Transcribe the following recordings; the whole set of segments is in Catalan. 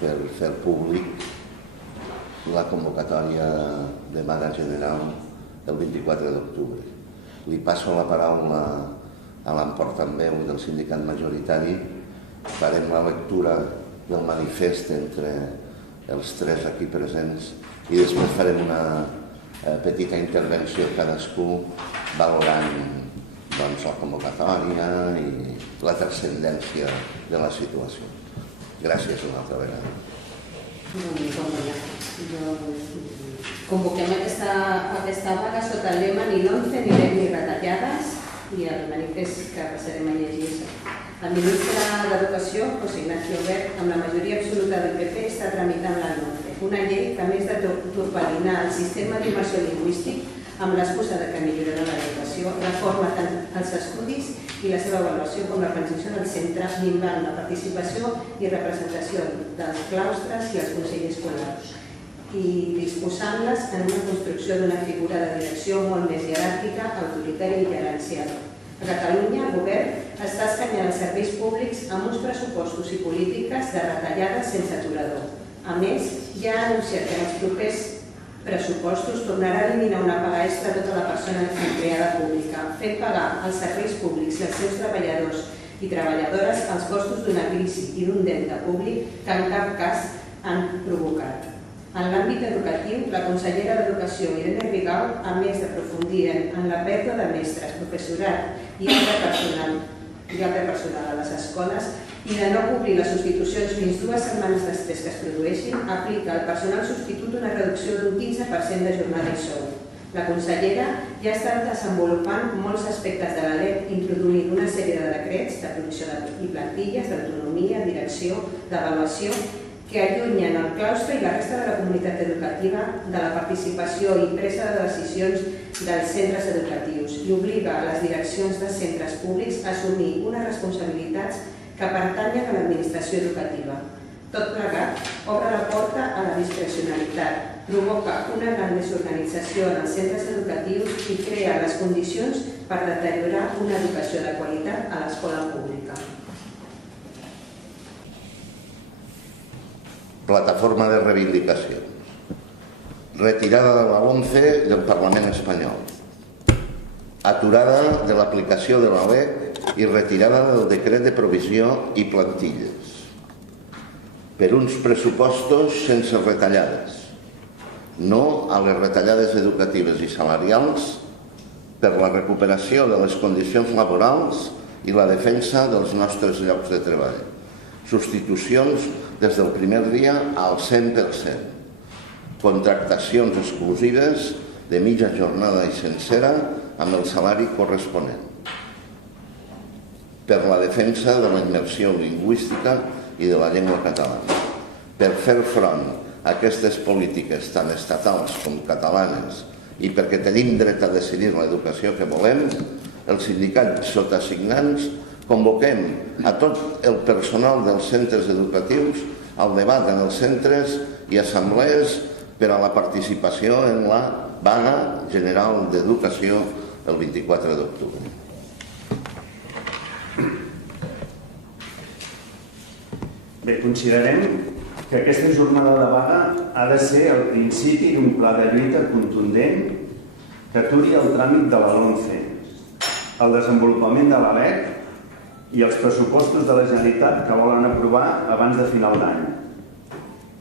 per fer públic la convocatòria de vaga general el 24 d'octubre. Li passo la paraula a l'emportaveu del sindicat majoritari. Farem la lectura del manifest entre els tres aquí presents i després farem una petita intervenció cadascú valorant la convocatòria i la transcendència de la situació. Gràcies una altra vegada. Convoquem aquesta vaga sota el lema ni l'11 ni l'EM ni retallades i el manifest que passarem a llegir. El ministre d'Educació, José Ignacio Wert, amb la majoria absoluta del PP, està tramitant la LOMCE, una llei que, a més de torpedinar el sistema d'immersió lingüístic amb l'excusa que millorarà l'educació, reforma tant els estudis i la seva avaluació com l'organització del centre, minvant la participació i representació dels claustres i els consells escolars i disposant-les en una construcció d'una figura de direcció molt més jeràrquica, autoritària i gerencial. A Catalunya, el govern està escanyant els serveis públics amb uns pressupostos i polítiques de retallades sense aturador. A més, ja ha anunciat que en els propers pressupostos tornarà a eliminar una paga extra a tota la persona empleada pública, fent pagar als serveis públics i als seus treballadors i treballadores els costos d'una crisi i d'un deute públic que en cap cas han provocat. En l'àmbit educatiu, la consellera d'Educació, Irene Rigau, a més d'aprofundir en la pèrdua de mestres, professorat i altre personal a les escoles i de no cobrir les substitucions fins 2 setmanes després que es produeixin, aplica al personal substitut una reducció d'un 15% de jornada i sou. La consellera ja ha estat desenvolupant molts aspectes de la LEP, introduint una sèrie de decrets de producció i plantilles, d'autonomia, direcció, d'avaluació, que allunyen el claustre i la resta de la comunitat educativa de la participació i presa de decisions dels centres educatius i obliga a les direccions de centres públics a assumir unes responsabilitats que pertanyen a l'administració educativa. Tot plegat obre la porta a la discrecionalitat, provoca una gran desorganització en els centres educatius i crea les condicions per deteriorar una educació de qualitat a l'escola pública. Plataforma de reivindicacions. Retirada de la LOMCE del Parlament espanyol. Aturada de l'aplicació de la LEP i retirada del decret de provisió i plantilles. Per uns pressupostos sense retallades. No a les retallades educatives i salarials, per la recuperació de les condicions laborals i la defensa dels nostres llocs de treball. Substitucions des del primer dia al 100%. Contractacions exclusives de mitja jornada i sencera amb el salari corresponent. Per la defensa de la immersió lingüística i de la llengua catalana. Per fer front a aquestes polítiques tant estatals com catalanes i perquè tenim dret a decidir l'educació que volem, els sindicats sotasignants convoquem a tot el personal dels centres educatius al debat en els centres i assemblees per a la participació en la vaga general d'educació el 24 d'octubre. Bé, considerem que aquesta jornada de vaga ha de ser el principi d'un pla de lluita contundent que aturi el tràmit de la LOMCE, el desenvolupament de la LEP i els pressupostos de la Generalitat que volen aprovar abans de final d'any.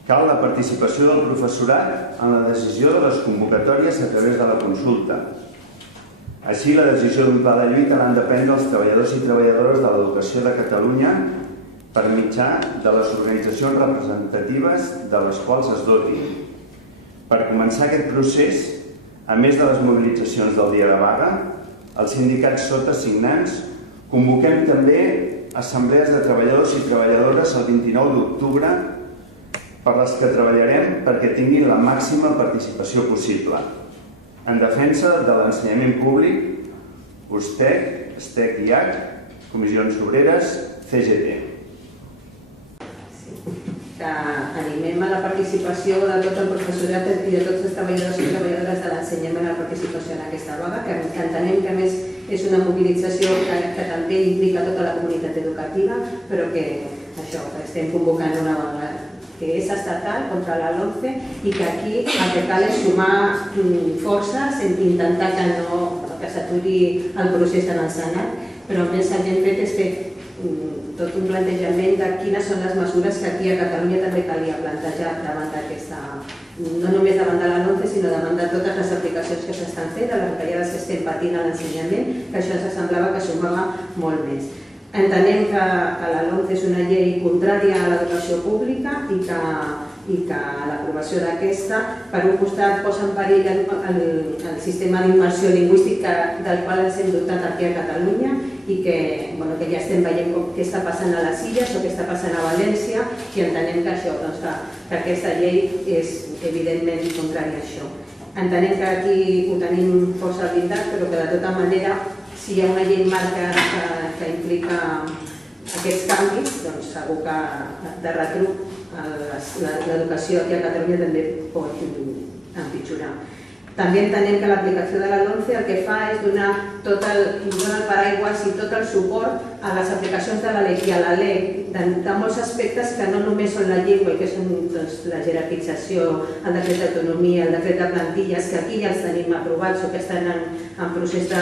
Cal la participació del professorat en la decisió de les convocatòries a través de la consulta. Així, la decisió d'un pla de lluita l'han de prendre els treballadors i treballadores de l'educació de Catalunya per mitjà de les organitzacions representatives de les quals es dotin. Per començar aquest procés, a més de les mobilitzacions del dia de vaga, els sindicats sotasignants convoquem també assemblees de treballadors i treballadores el 29 d'octubre per les que treballarem perquè tinguin la màxima participació possible. En defensa de l'ensenyament públic, USTEC, STEC-IAC, Comissions Obreres, CGT. Que animem a la participació de tot el professorat i de tots els treballadors i treballadores de l'ensenyament a la participació en aquesta vaga, que entenem que a més és una mobilització que també implica tota la comunitat educativa, però que això això, que estem convocant una vaga que és estatal contra la LOMCE i que aquí el que cal és sumar forces i intentar que s'aturi el procés en el Senat, però el més que hem fet és fer tot un plantejament de quines són les mesures que aquí a Catalunya també calia plantejar davant d'aquesta, no només davant de la LOMCE, sinó davant de totes les aplicacions que s'estan fent, de les retallades que estem patint a l'ensenyament, que això ens semblava que sumava molt més. Entenem que la LOMCE és una llei contrària a l'educació pública i que l'aprovació d'aquesta, per un costat, posa en perill el sistema d'immersió lingüística del qual ens hem dotat aquí a Catalunya i que ja estem veient què està passant a les Illes o què està passant a València i entenem que això, que aquesta llei és evidentment contrària a això. Entenem que aquí ho tenim força blindat, però que de tota manera si hi ha una llei marca que implica aquests canvis, doncs segur que de retruc l'educació aquí a Catalunya també pot empitjorar. També entenem que l'aplicació de la LOMCE el que fa és donar el paraigua i tot el suport a les aplicacions de la LEC i a la LEC de molts aspectes que no només són la llengua i que són la jerarquització, el decret d'autonomia, el decret de plantilles, que aquí ja els tenim aprovats o que estan en procés de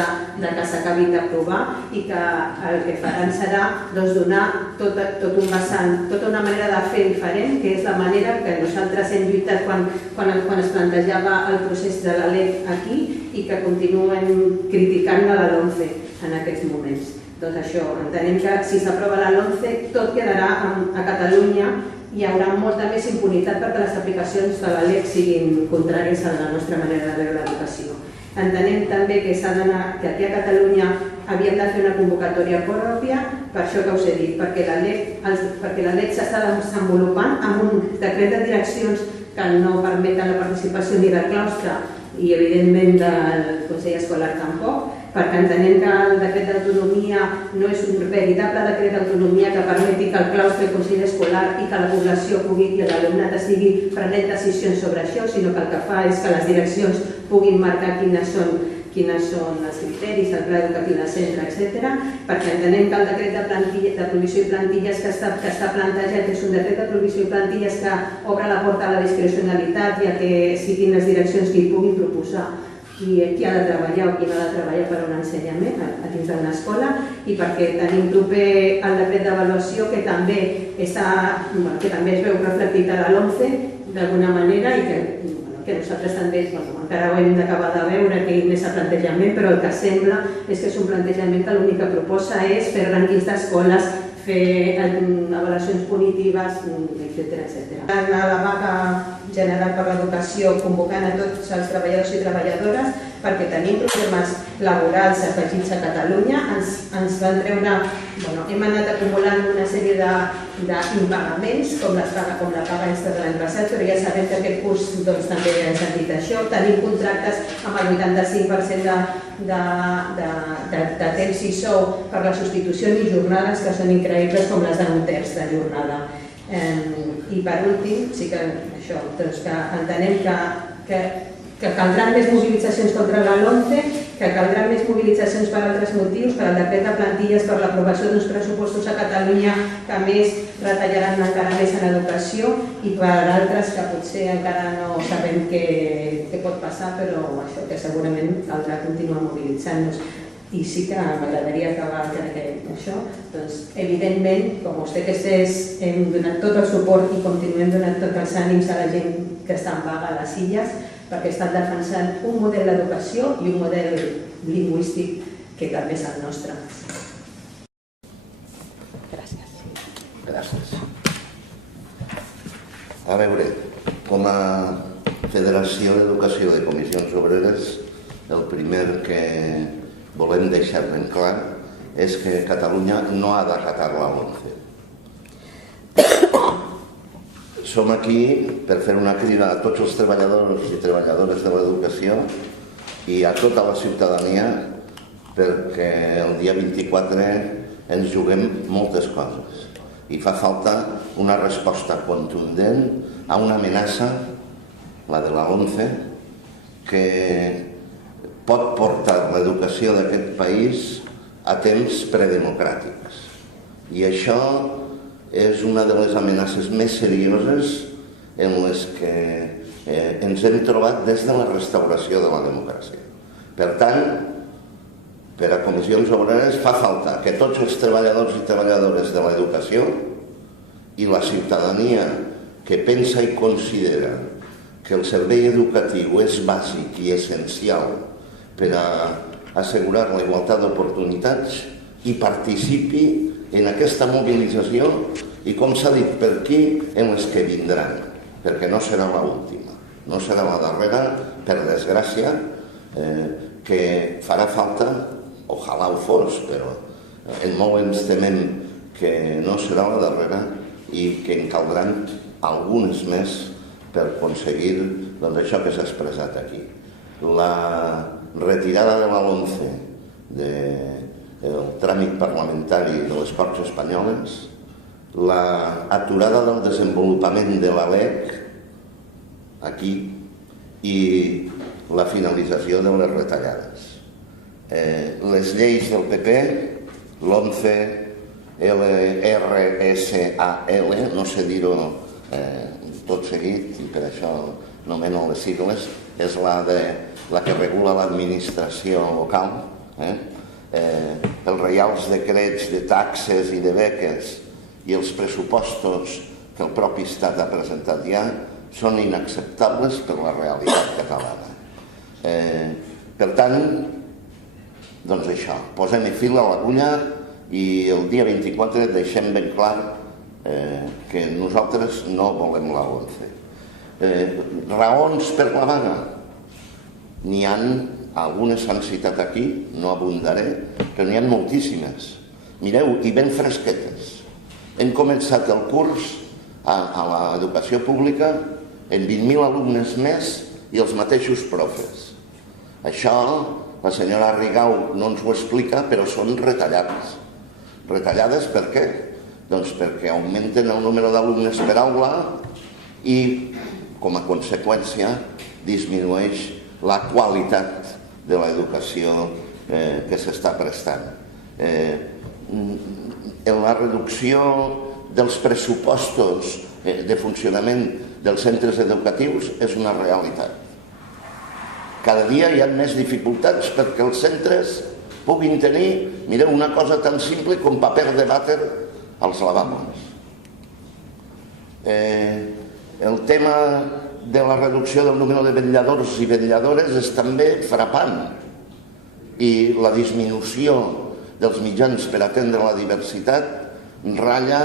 que s'acabin d'aprovar i que el que faran serà donar tot un vessant, tota una manera de fer diferent, que és la manera que nosaltres hem lluitat quan es plantejava el procés de la LEC aquí i que continuen criticant la LOMCE en aquests moments. Doncs això, entenem que si s'aprova la LOMCE tot quedarà a Catalunya i hi haurà molta més impunitat perquè les aplicacions de la LEC siguin contràries a la nostra manera de veure l'educació. Entenem també que aquí a Catalunya havíem de fer una convocatòria pròpia, per això que us he dit, perquè la LEC s'està desenvolupant amb un decret de direccions que no permeten la participació ni del claustre i evidentment del Consell Escolar tampoc, perquè entenem que el decret d'autonomia no és un veritable decret d'autonomia que permeti que el claustre, el Consell Escolar i que la població i l'alumnat estigui prenent decisions sobre això, sinó que el que fa és que les direccions puguin marcar quins són els criteris, el pla educatiu del centre, etc. Perquè entenem que el decret de provisió i plantilles que està plantejat és un decret de provisió i plantilles que obre la porta a la discrecionalitat i a que siguin les direccions qui puguin proposar qui ha de treballar o qui no ha de treballar per a un ensenyament a dins d'una escola i perquè tenim proper el decret d'avaluació que també es veu reflectit a la LOMCE d'alguna manera i que nosaltres també encara ho hem d'acabar de veure quin és el plantejament, però el que sembla és que és un plantejament que l'únic que proposa és fer rànquings d'escoles, fer avaluacions punitives, etc. A la vaga general per l'educació convocant a tots els treballadors i treballadores perquè tenim problemes laborals afegits a Catalunya, ens van treure, hem anat acumulant una sèrie d'impagaments com la paga extra de l'any passat, però ja sabem que aquest curs també ens han dit això, tenim contractes amb el 85% de temps i sou per la substitució i jornades que són increïbles com les d'un terç de jornada. I per últim, sí que això, que entenem que caldran més mobilitzacions contra la LOMCE, que caldran més mobilitzacions per altres motius, per al decret de plantilles, per l'aprovació d'uns pressupostos a Catalunya que a més retallaran encara més en educació i per altres que potser encara no sabem què pot passar, però això que segurament caldrà continuar mobilitzant-nos. I sí que m'agradaria acabar això. Doncs, evidentment, com vostè que estès, hem donat tot el suport i continuem donant tots els ànims a la gent que està en vaga a les Illes, perquè estan defensant un model d'educació i un model lingüístic que també és el nostre. Gràcies. Gràcies. A veure, com a Federació d'Educació de Comissions Obreres, el primer que volem deixar ben clar és que Catalunya no ha d'acatar la LOMCE. Som aquí per fer una crida a tots els treballadors i treballadores de l'educació i a tota la ciutadania perquè el dia 24 ens juguem moltes coses i fa falta una resposta contundent a una amenaça, la de la LOMCE, que pot portar l'educació d'aquest país a temps predemocràtics. I això és una de les amenaces més serioses en les que ens hem trobat des de la restauració de la democràcia. Per tant, per a Comissions Obreres fa falta que tots els treballadors i treballadores de l'educació i la ciutadania que pensa i considera que el servei educatiu és bàsic i essencial per a assegurar la igualtat d'oportunitats i participi en aquesta mobilització i, com s'ha dit per aquí, en les que vindran, perquè no serà l'última, no serà la darrera, per desgràcia, que farà falta, ojalà ho fos, però en molt ens temem que no serà la darrera i que en caldran algunes més per aconseguir això que s'ha expressat aquí. La retirada de la LOMCE del tràmit parlamentari de les Corts Espanyoles, l'aturada del desenvolupament de la LEC aquí i la finalització de les retallades. Les lleis del PP, l'OMCE, LRSAL, no sé dir-ho tot seguit i per això nomeno les sigles, és la que regula l'administració local, els reials decrets de taxes i de beques i els pressupostos que el propi Estat ha presentat ja són inacceptables per la realitat catalana. Per tant, doncs això, posem-hi fil a l'agulla i el dia 24 deixem ben clar que nosaltres no volem la LOMCE. Raons per la vaga? N'hi ha, algunes s'han citat aquí, no abundaré, però n'hi ha moltíssimes. Mireu, i ben fresquetes. Hem començat el curs a l'educació pública amb 20.000 alumnes més i els mateixos profes. Això, la senyora Rigau no ens ho explica, però són retallades. Retallades per què? Doncs perquè augmenten el número d'alumnes per aula i, com a conseqüència, disminueix la qualitat de l'educació que s'està prestant. La reducció dels pressupostos de funcionament dels centres educatius és una realitat. Cada dia hi ha més dificultats perquè els centres puguin tenir, mireu, una cosa tan simple com paper de vàter als lavabos. El tema de la reducció del número de vetlladors i vetlladores és també frapant i la disminució dels mitjans per atendre la diversitat ratlla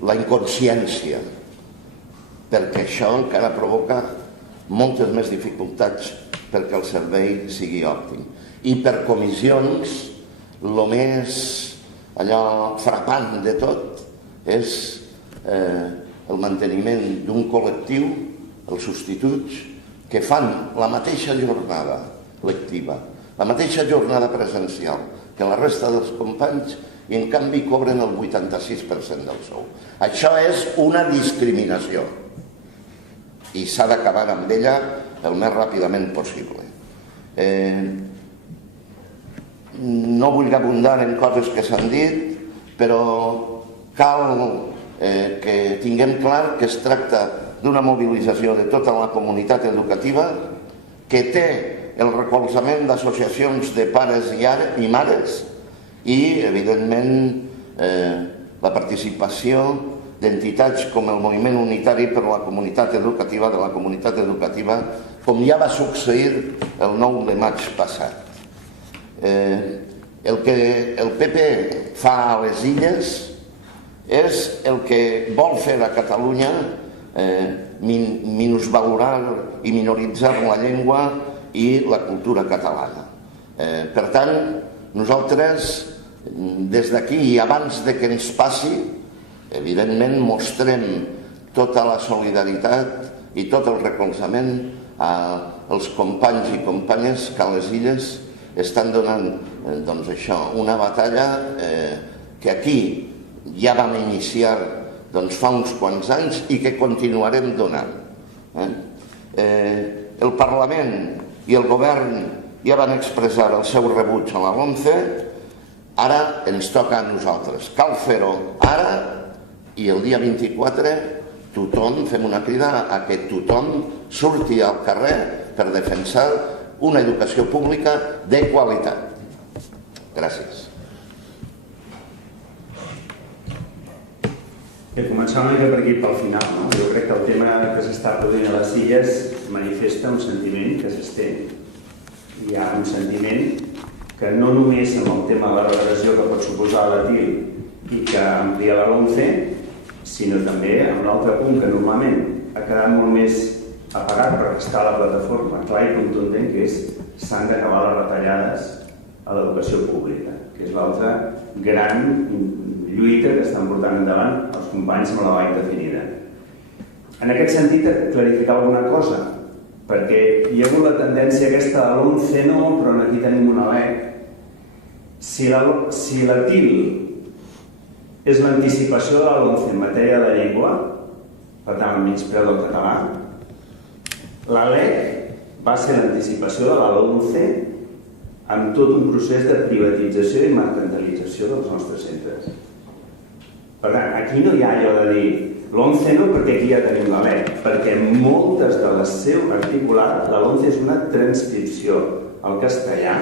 la inconsciència, perquè això encara provoca moltes més dificultats perquè el servei sigui òptim. I per comissions, el més frapant de tot és el manteniment d'un col·lectiu, els substituts, que fan la mateixa jornada lectiva, la mateixa jornada presencial que la resta dels companys i en canvi cobren el 86% del sou. Això és una discriminació i s'ha d'acabar amb ella el més ràpidament possible. No vull abundar en coses que s'han dit, però cal que tinguem clar que es tracta d'una mobilització de tota la comunitat educativa que té el recolzament d'associacions de pares i mares i, evidentment, la participació d'entitats com el Moviment Unitari per la Comunitat Educativa de la Comunitat Educativa, com ja va succeir el 9 de maig passat. El que el PP fa a les Illes és el que vol fer a Catalunya, minusvalorar i minoritzar la llengua i la cultura catalana. Per tant, nosaltres, des d'aquí i abans de que ens passi, evidentment mostrem tota la solidaritat i tot el recolzament als companys i companyes que a les Illes estan donant una batalla que aquí ja vam iniciar fa uns quants anys i que continuarem donant. El Parlament i el Govern ja van expressar el seu rebuig a la LOMCE. Ara ens toca a nosaltres. Cal fer-ho ara i el dia 24 tothom, fem una crida a que tothom surti al carrer per defensar una educació pública de qualitat. Gràcies. Començar una mica per aquí pel final. Jo crec que el tema que s'està produint a les Illes manifesta un sentiment que s'estén. Hi ha un sentiment que no només amb el tema de la repressió que pot suposar la TIL i que amplia la LOMCE, sinó també amb l'altre punt que normalment ha quedat molt més apagat perquè està a la plataforma clar i contundent, que és s'han d'acabar les retallades a l'educació pública, que és l'altra gran lluita que estan portant endavant els companys amb la vaga indefinida. En aquest sentit, clarificar alguna cosa, perquè hi ha hagut la tendència aquesta de l'11 no, però aquí tenim una LEC. Si la TIL és l'anticipació de la l'11 en matèria de llengua, per tant, el menyspreu del català, la LEC va ser l'anticipació de la l'11 amb tot un procés de privatització i mercantilització dels nostres centres. Per tant, aquí no hi ha allò de dir l'11 no perquè aquí ja tenim la LEC, perquè moltes de les seu articulat, la l'11 és una transcripció al castellà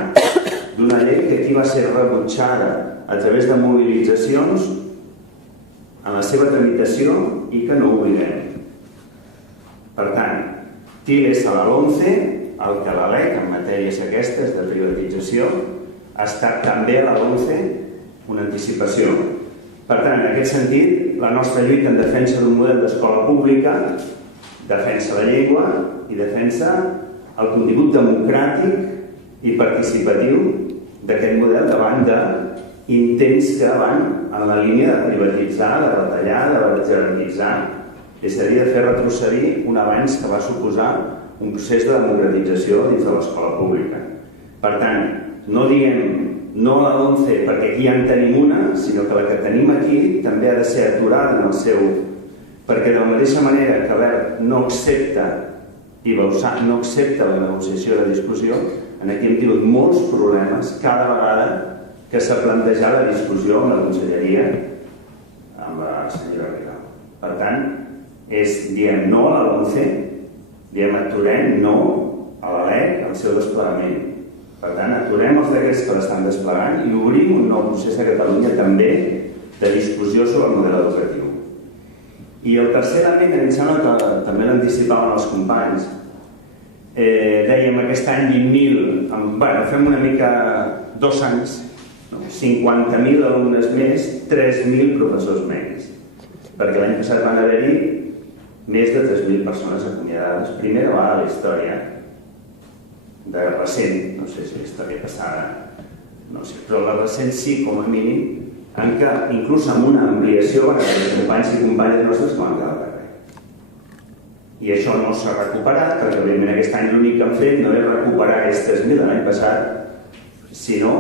d'una llei que aquí va ser rebutjada a través de mobilitzacions en la seva tramitació i que no oblidem. Per tant, TIL és a la l'11, el que la LEC en matèries aquestes de privatització ha estat també a la l'11 una anticipació. Per tant, en aquest sentit, la nostra lluita en defensa d'un model d'escola pública defensa la llengua i defensa el contingut democràtic i participatiu d'aquest model davant d'intents que van en la línia de privatitzar, de retallar, de jerarquitzar, és a dir, de fer retrocedir un avanç que va suposar un procés de democratització dins de l'escola pública. Per tant, no diguem no a la l'11 perquè aquí ja en tenim una, sinó que la que tenim aquí també ha de ser aturada en el seu... Perquè de la mateixa manera que l'ERC no accepta i Bausà no accepta la negociació i la discussió, aquí hem tingut molts problemes cada vegada que s'ha plantejat la discussió amb la conselleria, amb la senyora Rigau. Per tant, diem no a la l'11, diem aturem no a la LEC al seu desplegament. Per tant, aturem els decrets que l'estan desplegant i obrim un nou procés a Catalunya també de discussió sobre el model educatiu. I el tercer element, em sembla que també l'anticipaven els companys, dèiem aquest any 20.000, fem una mica 2 anys, 50.000 alumnes més, 3.000 professors menys. Perquè l'any passat van haver-hi més de 3.000 persones acomiadades, primera vegada a la història, de recent, no sé si la història passada, no sé, però la recent sí, com a mínim, en què inclús amb una ampliació van haver companys i companyes nostres que van quedar al carrer. I això no s'ha recuperat, perquè evidentment aquest any l'únic que han fet no és recuperar aquests 3.000 de l'any passat, sinó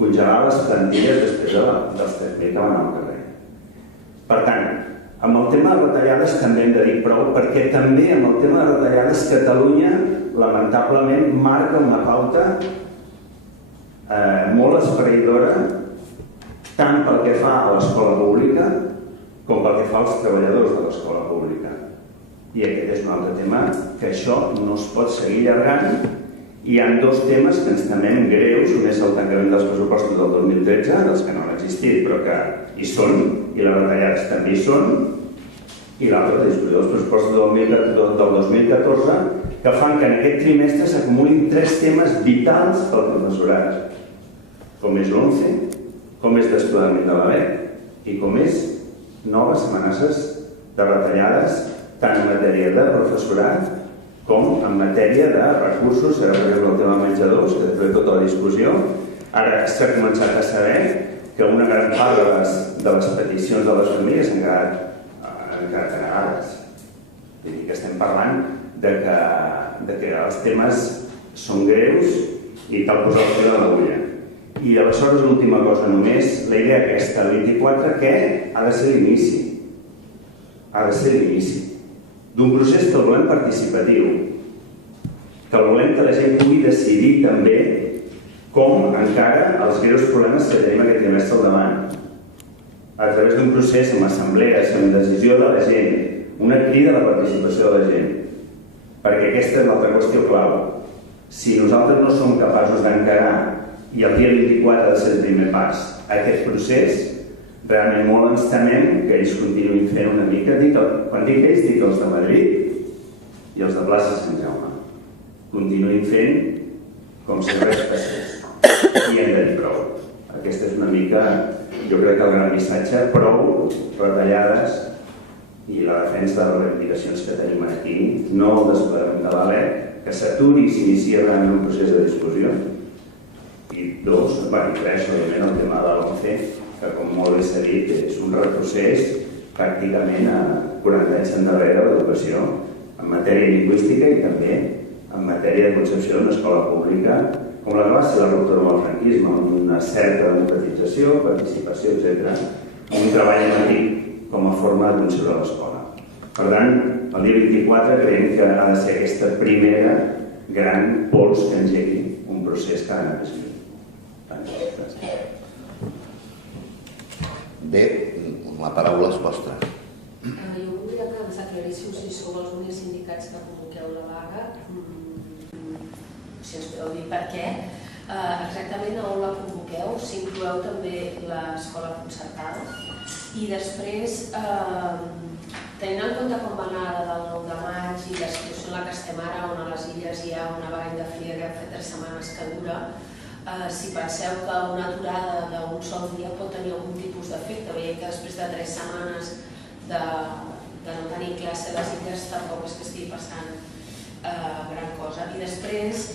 congelar les plantilles després dels 3.000 que van al carrer. Per tant, amb el tema de retallades també hem de dir prou, perquè també amb el tema de retallades Catalunya lamentablement marca una pauta molt esfereïdora tant pel que fa a l'escola pública com pel que fa als treballadors de l'escola pública. I aquest és un altre tema que això no es pot seguir allargant. Hi ha 2 temes que ens temem greus, un és el tancament dels pressupostos del 2013, dels que no han existit però que hi són, i les retallades també hi són, i l'altre, la discussió dels pressupostos del 2014, que fan que en aquest trimestre s'acumulin 3 temes vitals pel professorat, com és l'11, com és desplegament de la LEC i com és noves amenaces de retallades tant en matèria de professorat com en matèria de recursos, ara per exemple el tema menjadors, que després de tota la discussió, ara s'ha començat a saber que una gran part de les peticions de les famílies han quedat denegades. Vull dir que estem parlant de que els temes són greus i cal posar el fil a l'agulla. I aleshores l'última cosa només, la idea aquesta, el 24, que ha de ser l'inici. Ha de ser l'inici d'un procés que el volem participatiu, que el volem que la gent pugui decidir també com encara els greus problemes que tenim aquest trimestre al davant. A través d'un procés amb assemblees, amb decisió de la gent, una crida a la participació de la gent. Perquè aquesta és l'altra qüestió clau. Si nosaltres no som capaços d'encarar, i el dia 24 ha de ser el primer pas, aquest procés, realment molt ens temem que ells continuïn fent una mica, quan dic ells, dic els de Madrid i els de plaça Sant Jaume. Continuïn fent com si res passés. I hem de dir prou. Aquesta és una mica, jo crec que el gran missatge, prou retallades i la defensa de les reivindicacions que tenim aquí, no el desplegament de la LEC, que s'aturi i s'inicia realment un procés de discussió. I dos, i tres, òbviament, el tema de l'ONCE, que com molt bé s'ha dit, és un retrocés pràcticament a 40 anys endarrere de l'educació en matèria lingüística i també en matèria de concepció d'una escola pública com la que va ser la ruptura amb el franquisme, amb una certa democratització, participació, etc., amb un treball antic com a forma de concebre l'escola. Per tant, el dia 24 creiem que ha de ser aquesta primera gran pols que engegui un procés que ha d'anar més lluny. Bé, la paraula és vostra. Jo voldria que ens aclaríssiu si sou els únics sindicats que convoqueu la vaga, si ens podeu dir per què, exactament on la convoqueu, si incloeu també l'escola concertada i després, tenint en compte com va anar la del 9 de maig i la situació en la que estem ara, on a les Illes hi ha una vaga indefinida que fa 3 setmanes que dura, si penseu que una aturada d'un sol dia pot tenir algun tipus d'efecte, veiem que després de 3 setmanes de no tenir classe a les Illes tampoc és que estigui passant gran cosa. I després,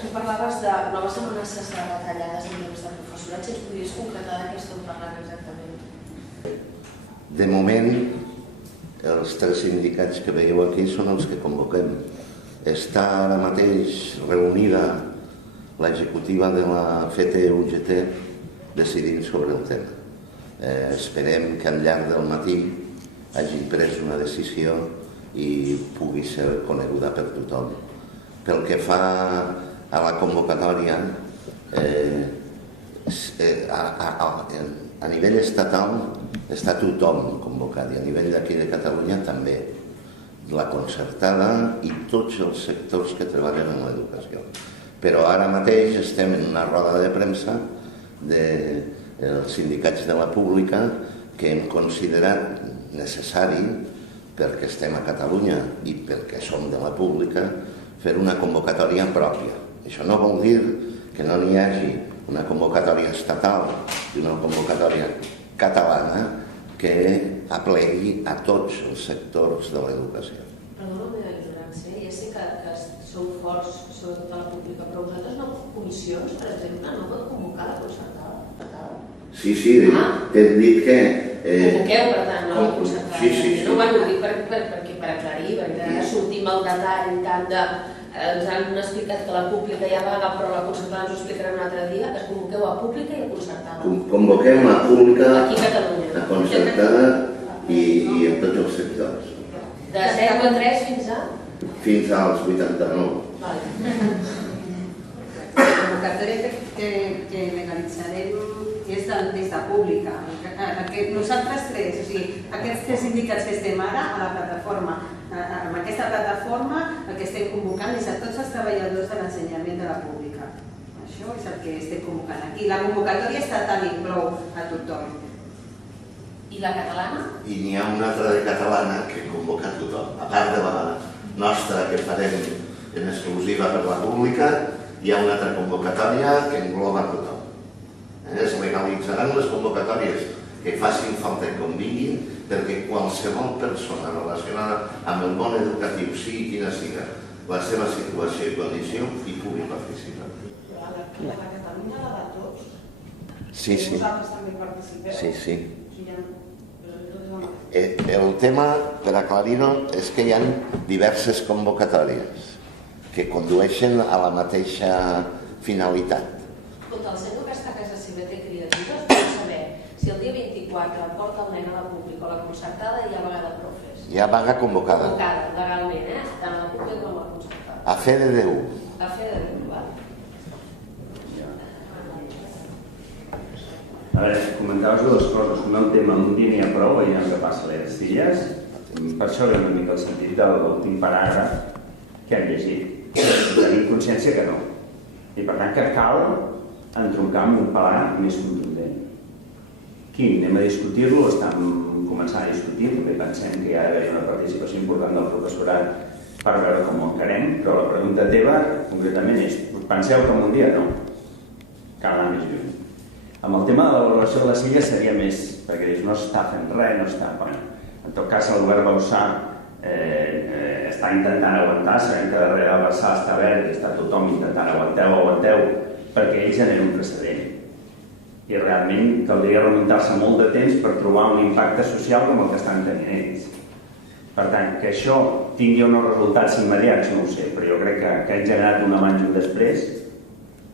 tu parlaves de noves amenaces de retallades en temps de professorat, si ens podries concretar de què esteu parlant exactament? De moment, els 3 sindicats que veieu aquí són els que convoquem. Està ara mateix reunida l'executiva de la FT-UGT decidint sobre el tema. Esperem que al llarg del matí hagin pres una decisió i pugui ser coneguda per tothom. Pel que fa a la convocatòria, a nivell estatal està tothom convocat i a nivell d'aquí de Catalunya també, la concertada i tots els sectors que treballen en l'educació. Però ara mateix estem en una roda de premsa dels sindicats de la pública que hem considerat necessari, perquè estem a Catalunya i perquè som de la pública, fer una convocatòria pròpia. Això no vol dir que no n'hi hagi una convocatòria estatal i una convocatòria catalana que aplegui a tots els sectors de l'educació. Perdona la meva ignorància, ja sé que sou forts sobretot a la pública, però vosaltres no comissions, per exemple, no pot convocar la concertada? Sí, t'hem dit que... Convoqueu, per tant, no la concertada? Sí. No, ho dic per aclarir, perquè ara sortim al detall tant de... Ens han explicat que la pública ja vaga, però la concertada ens ho explicarà un altre dia. Es convoqueu a pública i a concertada. Convoquem a pública, aquí a Catalunya, a concertada i a tots els sectors. De 0 a 3 fins a? Fins als 89. Vale. La convocatòria que legalitzarem és des de pública. Nosaltres 3, o sigui, aquests 3 sindicats que estem ara a la plataforma, amb aquesta plataforma el que estem convocant és a tots els treballadors de l'ensenyament de la pública. Això és el que estem convocant aquí. La convocatòria estatal inclou a tothom. I la catalana? I n'hi ha una altra de catalana que convoca a tothom. A part de la nostra que farem en exclusiva per la pública, hi ha una altra convocatòria que engloba a tothom. Es legalitzaran les convocatòries que facin falta i convinguin perquè qualsevol persona relacionada amb el món educatiu, sigui quina siga la seva situació i condició, hi pugui participar. La Catalunya la de tots? Sí. Vosaltres també participeu? Sí. El tema, per aclarir-ho, és que hi ha diverses convocatòries que condueixen a la mateixa finalitat. Escolta, el senyor que està a casa seva té criatures, vol saber si el dia 24 porta el nen a la pública o a la concertada i hi ha vaga de profes. Hi ha vaga convocada. Convocada, legalment, tant a la pública com a la concertada. A fe de Déu. A fe de Déu, val? A veure, comentaves dues coses. Un tema, un dia n'hi ha prou, veiem que passa a les illes. Per això ve una mica el sentit de l'últim paràgraf que hem llegit. Tenim consciència que no. I per tant que cal entroncar amb un pla més contundent. Quin? Anem a discutir-lo, estem començant a discutir, perquè pensem que hi ha d'haver una participació important del professorat per veure com ho encarem, però la pregunta teva concretament és: penseu que un dia no? Cal anar més lluny. Amb el tema de la valoració de les illes seria més, perquè dius, no està fent res, no està... Bueno, en tot cas, el govern Bauzá està intentant aguantar, sabem que darrere del Bauzá està verd i està tothom intentant aguanteu, perquè ell genera un precedent. I realment caldria remuntar-se molt de temps per trobar un impacte social com el que estan tenint ells. Per tant, que això tingui o no resultats immediats, no ho sé, però jo crec que han generat un abans i un després,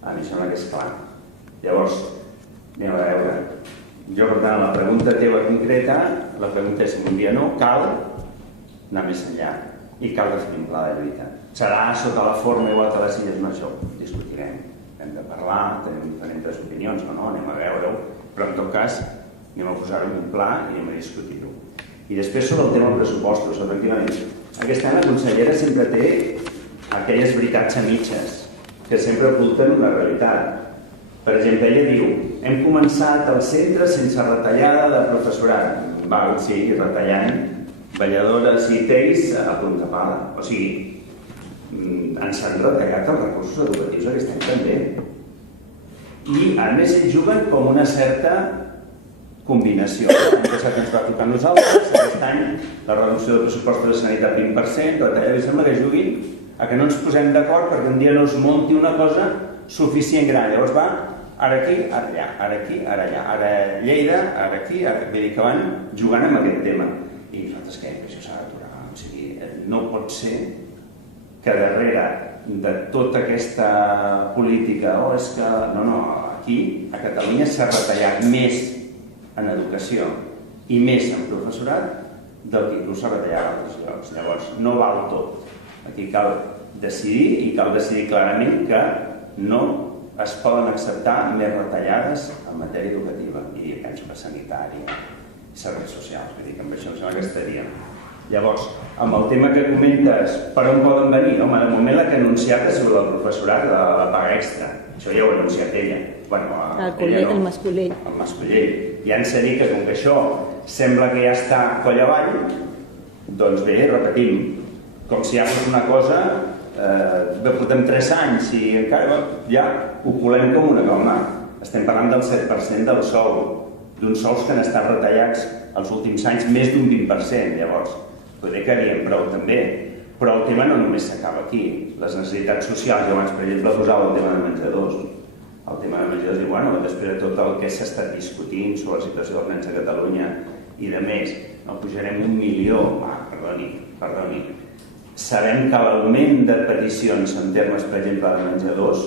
a mi sembla que és clar. Llavors, anem a veure. Jo, per tant, la pregunta teva concreta, la pregunta és si un dia no, cal anar més enllà i cal definir un pla de lluita. Serà sota la forma igual que les illes, no, això ho discutirem. Hem de parlar, tenim diferents opinions o no, anem a veure-ho, però en tot cas anem a posar-ho en un pla i anem a discutir-ho. I després sobre el tema del pressupostos, efectivament. Aquest any la consellera sempre té aquelles veritats a mitges que sempre oculten una realitat. Per exemple, ella diu: hem començat el centre sense retallada de professorat. Val, sí, retallant balladores i teis a punta pala. O sigui, ens han retallat els recursos educatius aquest any també. I, a més, ells juguen com una certa combinació. L'any passat ens va tocar a nosaltres, aquest any la reducció de pressupostos de sanitat 20%, retallada, i sembla que juguin a que no ens posem d'acord perquè un dia no es munti una cosa suficient gran. Llavors va ara aquí, ara allà, ara aquí, ara allà, ara Lleida, ara aquí, ara... Vull dir que van jugant amb aquest tema. I nosaltres creiem que això s'ha d'aturar. O sigui, no pot ser que darrere de tota aquesta política, és que... No, aquí, a Catalunya s'ha retallat més en educació i més en professorat del que inclús s'ha retallat a altres llocs. Llavors, no val tot. Aquí cal decidir i cal decidir clarament que no es poden acceptar més retallades en matèria educativa, i penso que sanitària i serveis socials, vull dir que amb això em sembla que estaríem. Llavors, amb el tema que comentes, per on poden venir? De moment la que ha anunciat és sobre el professorat de la paga extra, això ja ho ha anunciat ella. El Mascolell. El Mascolell. Ja ens ha dit que com que això sembla que ja està coll avall, doncs bé, repetim, com si ja fos una cosa... portem 3 anys i encara ja ho colem com una goma. Estem parlant del 7% del sou, d'uns sous que han estat retallats els últims anys més d'un 20%. Llavors, poder que havíem prou també, però el tema no només s'acaba aquí. Les necessitats socials, jo abans, per exemple, posava el tema de menjadors. El tema de menjadors, diu, bueno, després de tot el que s'ha estat discutint sobre la situació dels nens a Catalunya i de més, no pujarem 1 milió, perdoni. Sabem que l'augment de peticions en termes, per exemple, de menjadors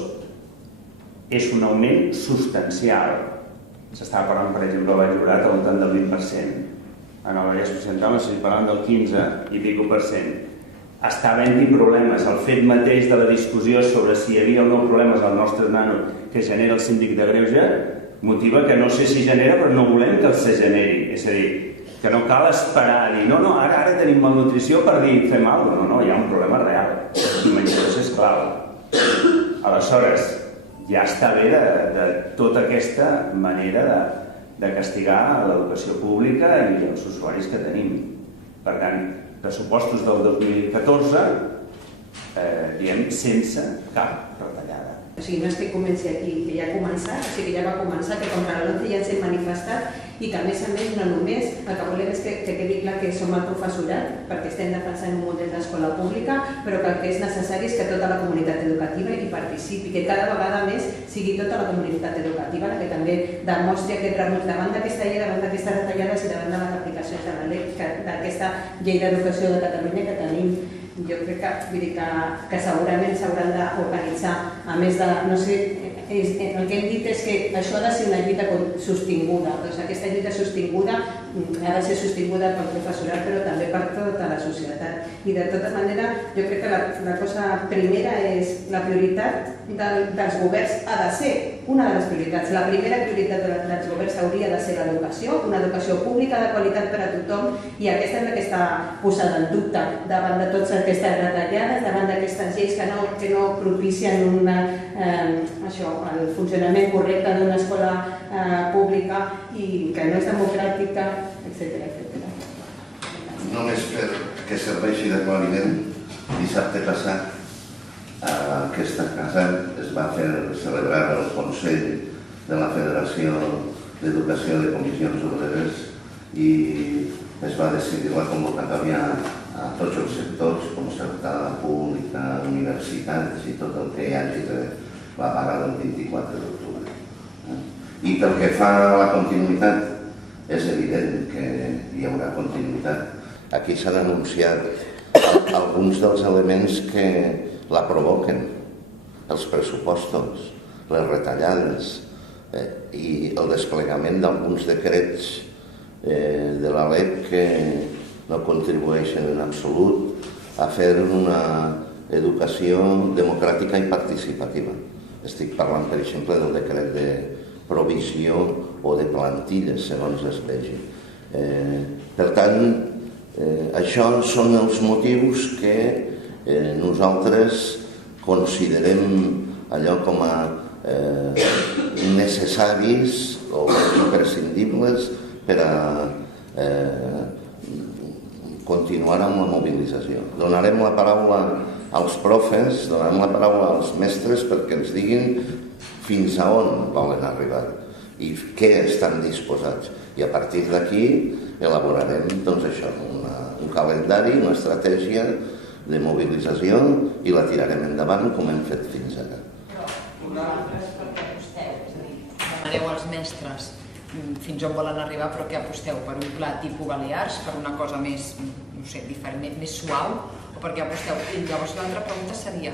és un augment substancial. S'estava parlant, per exemple, a Valldorret al voltant del 20%. A Nova Vallès Occidental s'estava parlant del 15 i escaig. Està havent-hi problemes. El fet mateix de la discussió sobre si hi havia o no problemes al nostre nano que genera el síndic de Greuge motiva que no sé si genera, però no volem que se generi. És a dir, que no cal esperar a dir no, ara tenim malnutrició per dir fem alguna cosa. No, hi ha un problema real. I menjadors és clau. Aleshores, ja està bé de tota aquesta manera de castigar l'educació pública i els usuaris que tenim. Per tant, pressupostos del 2014, diem, sense cap retallada. O sigui, no estic convençut aquí que ja ha començat, o sigui que ja va començar, que contra la LOMCE ja ens hem manifestat i que a més no només, el que volem és que quedi clar que som el professorat, perquè estem defensant un model d'escola pública, però que el que és necessari és que tota la comunitat educativa hi participi, que cada vegada més sigui tota la comunitat educativa la que també demostri aquest rebuig davant d'aquesta llei, davant d'aquestes retallades i davant de les aplicacions de la llei, d'aquesta llei d'educació de Catalunya que tenim. Jo crec que segurament s'hauran d'organitzar, a més de, no sé, el que hem dit és que això ha de ser una lluita sostinguda, doncs aquesta lluita sostinguda ha de ser sostinguda pel professorat però també per tota la societat. I de tota manera, jo crec que la cosa primera és la prioritat dels governs ha de ser una de les prioritats. La primera prioritat dels governs hauria de ser l'educació, una educació pública de qualitat per a tothom, i aquesta és la que està posada en dubte davant de totes aquestes retallades, davant d'aquestes lleis que no propicien el funcionament correcte d'una escola pública i que no és democràtica, etc. Només perquè serveixi d'aclariment, dissabte passat a aquesta casa es va fer celebrar el Consell de la Federació d'Educació de Comissions Obreres i es va decidir la convocatòria a tots els sectors, concertada, pública, universitats i tot el que hi hagi de la vaga del 24 d'octubre. I pel que fa a la continuïtat, és evident que hi haurà continuïtat. Aquí s'han anunciat alguns dels elements que la provoquen, els pressupostos, les retallades i el desplegament d'alguns decrets de la LEP que no contribueixen en absolut a fer una educació democràtica i participativa. Estic parlant, per exemple, del decret de provisió o de plantilles, segons es vegi. Per tant, això són els motius que nosaltres considerem allò com a necessaris o imprescindibles per a continuar amb la mobilització. Donarem la paraula als profes, donarem la paraula als mestres perquè ens diguin fins a on volen arribar i què estan disposats. I a partir d'aquí elaborarem un calendari, una estratègia de mobilització i la tirarem endavant com hem fet fins ara. Però vosaltres per què aposteu? És a dir, demaneu als mestres fins on volen arribar, però que aposteu per un pla tipus Balears, per una cosa més, no sé, diferent, més suau, o per què aposteu? I llavors l'altra pregunta seria,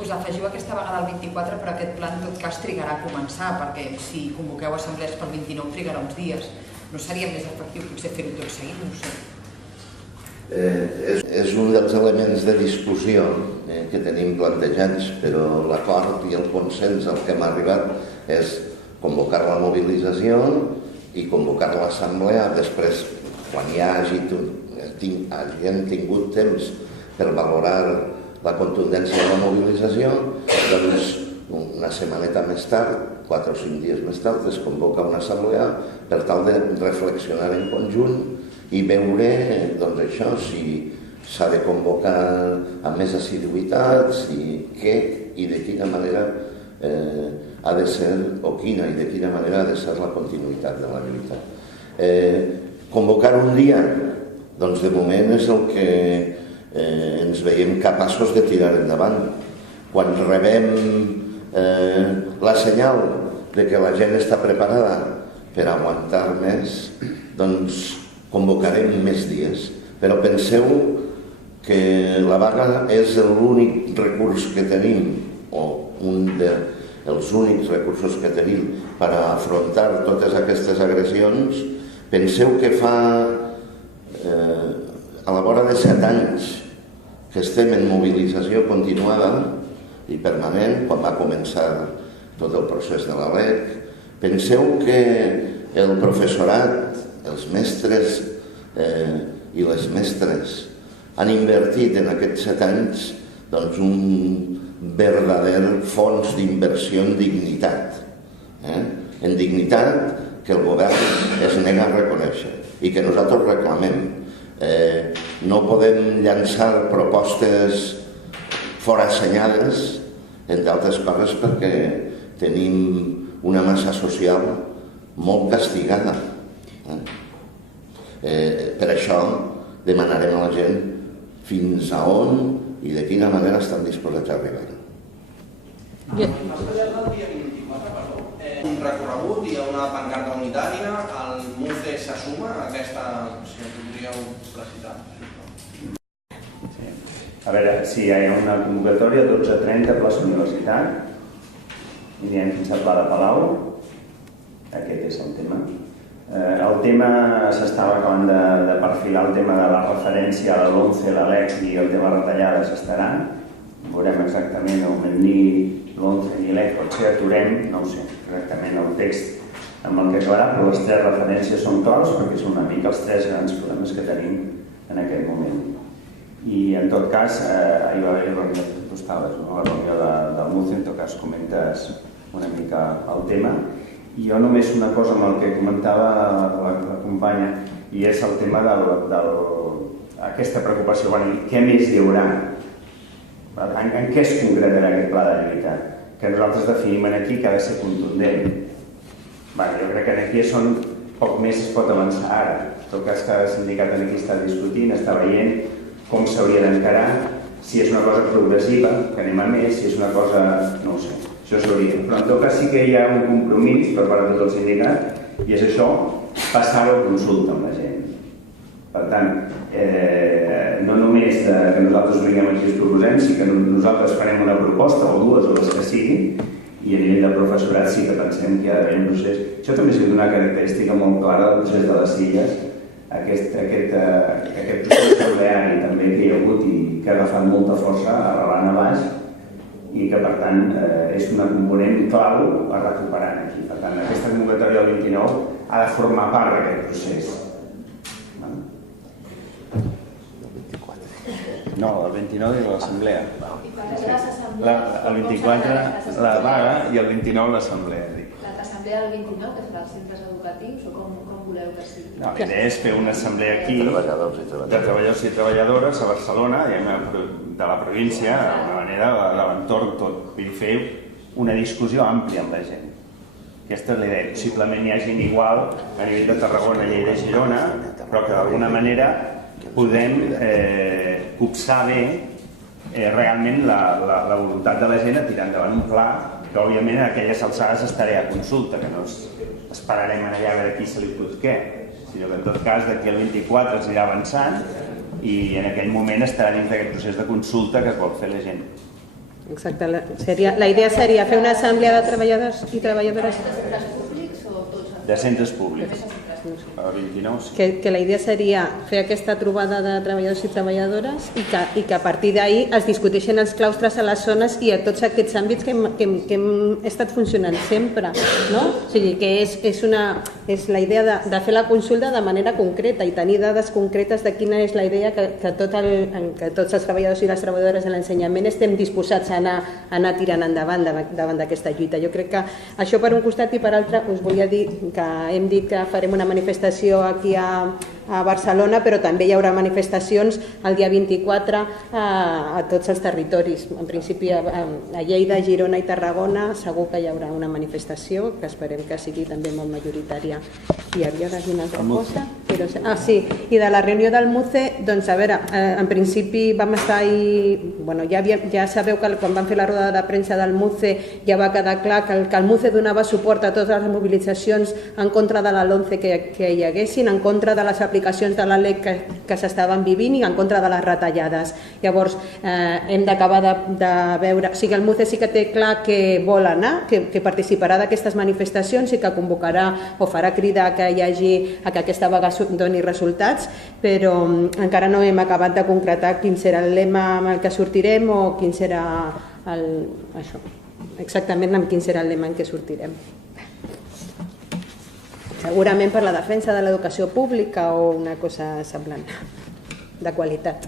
us afegiu aquesta vegada al 24, però aquest pla en tot cas trigarà a començar, perquè si convoqueu assemblees pel 29 trigarà uns dies. No seria més efectiu potser fer-ho tot seguit? No ho sé. És un dels elements de discussió que tenim plantejats, però l'acord i el consens al que hem arribat és convocar la mobilització i convocar l'assemblea. Després, quan ja hagin tingut temps per valorar la contundència de la mobilització, doncs una setmaneta més tard, 4 o 5 dies més tard, es convoca una assemblea per tal de reflexionar en conjunt i veure, doncs això, si s'ha de convocar amb més assiduïtat, si què i de quina manera ha de ser, o quina i de quina manera ha de ser la continuïtat de la lluita. Convocar un dia, doncs de moment és el que ens veiem capaços de tirar endavant. Quan rebem la senyal de que la gent està preparada per aguantar més, doncs convocarem més dies. Però penseu que la vaga és l'únic recurs que tenim, o un dels únics recursos que tenim per afrontar totes aquestes agressions. Penseu que fa a la vora de 7 anys que estem en mobilització continuada i permanent, quan va començar tot el procés de la LEC. Penseu que el professorat, els mestres i les mestres han invertit en aquests 7 anys doncs, un verdader fons d'inversió en dignitat. En dignitat que el govern es nega a reconèixer i que nosaltres reclamem. No podem llançar propostes forassenyades, entre altres coses perquè tenim una massa social molt castigada. Per això demanarem a la gent fins a on i de quina manera estan disposats a arribar. Un recorregut i una pancarta unitària, el MUCE s'assuma a aquesta, si ho podríeu precisar. A veure, si hi ha una convocatòria 12:30 a plaça Universitat, i anem fins al Pla de Palau, aquest és el tema. El tema s'estava acabant de perfilar, el tema de la referència a la LOMCE, la LEC i el tema retallades estaran. Veurem exactament on ni l'ONCE ni l'EC, potser aturem, no ho sé, exactament el text amb el que acabarà, però les 3 referències són claus perquè són una mica els 3 grans problemes que tenim en aquest moment. I en tot cas, hi va haver reunió, tu estaves, la reunió del MUCE, en tot cas comentes una mica el tema. I jo només una cosa amb el que comentava la companya, i és el tema d'aquesta preocupació. Què més hi haurà? En què es concretarà aquest pla de lluita? Que nosaltres definim aquí que ha de ser contundent. Jo crec que aquí són poc més es pot avançar ara. En tot cas, cada sindicat aquí està discutint, està veient com s'hauria d'encarar, si és una cosa progressiva, que anem a més, si és una cosa... no ho sé, això s'hauria. Però en tot cas sí que hi ha un compromís per part de tot el sindicat, i és això, passar-ho a consulta amb la gent. Per tant, no només que nosaltres vinguem aquí i us proposem, sí que nosaltres farem una proposta, o 2 o les que siguin, i a nivell de professorat sí que pensem que hi ha d'haver un procés. Això també és una característica molt clara del procés de les Illes, aquest procés assembleari també que hi ha hagut i que ha agafat molta força arrelant a baix i que per tant és una component clau a recuperar aquí. Per tant, aquesta convocatòria del 29 ha de formar part d'aquest procés. No, el 29 és l'assemblea. El 24 la vaga i el 29 l'assemblea. L'assemblea del 29 que serà als centres educatius o com voleu que sigui? La idea és fer una assemblea aquí de treballadors i treballadores a Barcelona, de la província, d'una manera de l'entorn tot. Vull fer una discussió àmplia amb la gent. Aquesta és la idea. Possiblement hi hagin igual a nivell de Tarragona, Lleida i Girona, però que d'alguna manera podem copsar bé realment la voluntat de la gent a tirar endavant un pla que òbviament a aquelles alçades estaré a consulta, que no esperarem allà a veure qui se li pot què, sinó que en tot cas d'aquí al 24 es irà avançant i en aquell moment estarà dins d'aquest procés de consulta que es vol fer la gent. Exacte, la idea seria fer una assemblea de treballadors i treballadores... De centres públics o tots? De centres públics. El 29 sí. Que la idea seria fer aquesta trobada de treballadors i treballadores i que a partir d'ahir es discuteixen els claustres a les zones i a tots aquests àmbits que hem estat funcionant sempre, no? O sigui, que és la idea de fer la consulta de manera concreta i tenir dades concretes de quina és la idea que tots els treballadors i les treballadores de l'ensenyament estem disposats a anar tirant endavant davant d'aquesta lluita. Jo crec que això per un costat i per altre us volia dir que hem dit que farem una manifestació aquí a Barcelona, però també hi haurà manifestacions el dia 24 a tots els territoris. En principi a Lleida, Girona i Tarragona segur que hi haurà una manifestació que esperem que sigui també molt majoritària. Hi havia de dir una altra cosa? Sí, i de la reunió del MUCE, doncs a veure, en principi vam estar ahí, bueno, ja sabeu que quan vam fer la roda de premsa del MUCE ja va quedar clar que el MUCE donava suport a totes les mobilitzacions en contra de la LOMCE que hi haguessin, en contra de les aplicacions de la LEC que s'estaven vivint i en contra de les retallades. Llavors hem d'acabar de veure, o sigui, el MUCE sí que té clar que vol anar, que participarà d'aquestes manifestacions i que convocarà o farà cridar que hi hagi, a que aquesta vaga doni resultats, però encara no hem acabat de concretar quin serà el lema amb el que sortirem o quin serà exactament amb quin serà el lema en què sortirem. Segurament per la defensa de l'educació pública o una cosa semblant, de qualitat.